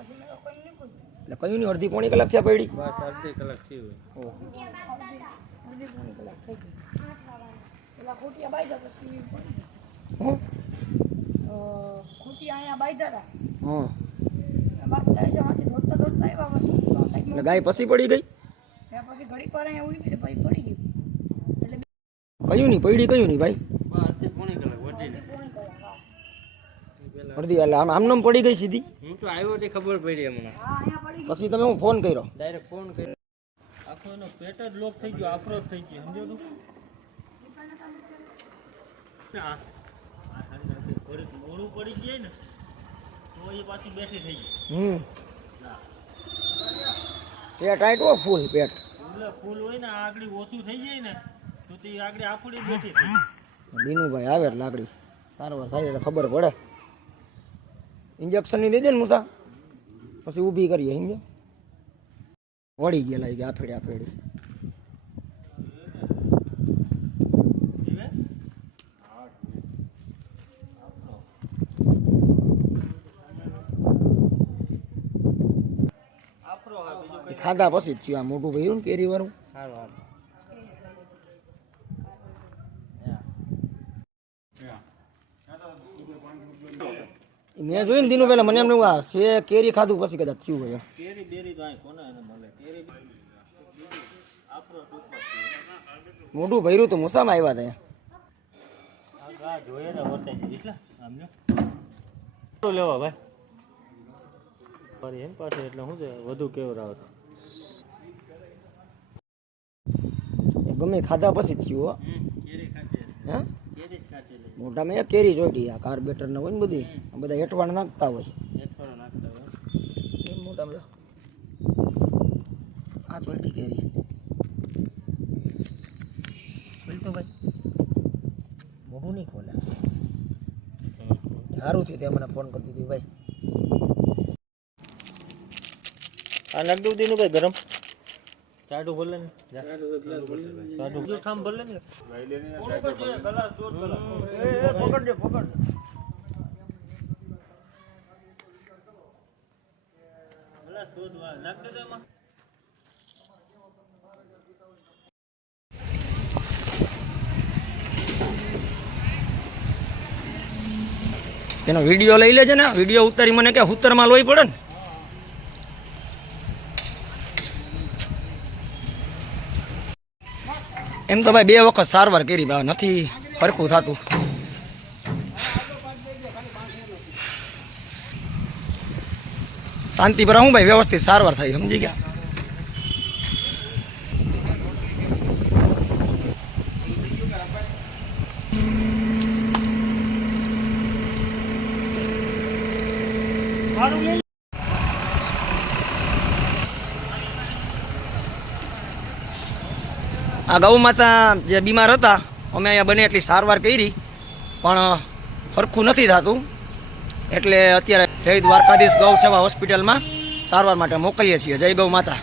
એટલે કયું નહીં અડધી પોણી કલાક થયા પડી બસ અડધી કલાક થઈ હોય અડધી પોણી કલાક થઈ ગઈ પેલા ખોટિયા બાંધ્યા પછી હું ખોટિયા અહીંયા બાંધ્યા હા હતા બાંધતા છે માંથી દોડતા દોડતા આવ્યા પછી એટલે ગાય પછી પડી ગઈ ત્યાં પછી ઘડીક વાર અહીંયા ઉભી પછી પડી ગયું એટલે કયું નહીં પડી કયું નહીં ભાઈ અડધી પોણી કલાક વધીને પોણી કલાક હા અડધી એટલે આમ પડી ગઈ સીધી હું તો આવ્યો તે ખબર પડી હમણાં હા અહીંયા પડી પછી તમે હું ફોન કર્યો ડાયરેક્ટ ફોન કર્યો આખો એનો પેટ જ લોક થઈ ગયો આફરો જ થઈ ગયો સમજો તું થોડીક મોડું પડી જાય ને તો એ પાછી બેઠી થઈ ગઈ સે ટાઈટ હો ફૂલ પેટ ફૂલ હોય ને આગળ ઓછું થઈ જાય ને તો તે આગળ આફડી બેઠી થઈ બીનુભાઈ આવે એટલે લાકડી સારવાર થાય એટલે ખબર પડે ઇન્જેક્શન ની દઈ દે ને મૂસા પછી ઊભી કરીએ સમજે વળી ગયેલા કે આફેડે આફેડે ખાધા પછી જ થયું આ મોટું ભર્યું ને કેરી વાળું સારું મેં જોયું ને દીનું પેલા મને એમ આ છે કેરી ખાધું પછી કદાચ થયું હોય કેરી બેરી તો અહીં કોને એને મળે કેરી આફરો ટૂંકમાં મોટું ભર્યું તો મૂસામાં આવ્યા હતા આ ગા જોઈએ ને વર્તાઈ જાય એટલે આમને લેવા ભાઈ ફરી એમ પાછું એટલે શું છે વધુ કેવું રાવ ગમે ખાધા પછી જ થયું હો કેરી ખાતી હે કેરી જ ખાતી મોટામાં એક કેરી જોઈતી આ કાર્બેટર ને હોય ને બધી આ બધા હેઠવાણ નાખતા હોય હેઠવાળો નાખતા હોય એમ મોટામાં આ જોઈતી કેરી બોલતો ભાઈ મોઢું નહીં ખોલે સારું થયું તે મને ફોન કરી દીધું ભાઈ આ નાખ દઉં દીનું ભાઈ ગરમ ચાટું ભલે ને ચાટું ખામ ભલે ને ગલાસ જોર ગલાસ પકડજો પકડ ગલાસ દૂધ નાખ દે એમાં એનો વિડીયો લઈ લેજે ને વિડીયો ઉતારી મને કે ઉત્તરમાં લોહી પડે ને એમ તો ભાઈ 2 વખત સારવાર કરી નથી ફરખું થતું શાંતિ પર હું ભાઈ વ્યવસ્થિત સારવાર થઈ સમજી ગયા આ ગૌ માતા જે બીમાર હતા અમે અહીંયા બને એટલી સારવાર કરી પણ સરખું નથી થતું એટલે અત્યારે જય દ્વારકાધીશ ગૌ સેવા હોસ્પિટલમાં સારવાર માટે મોકલીએ છીએ જય ગૌ માતા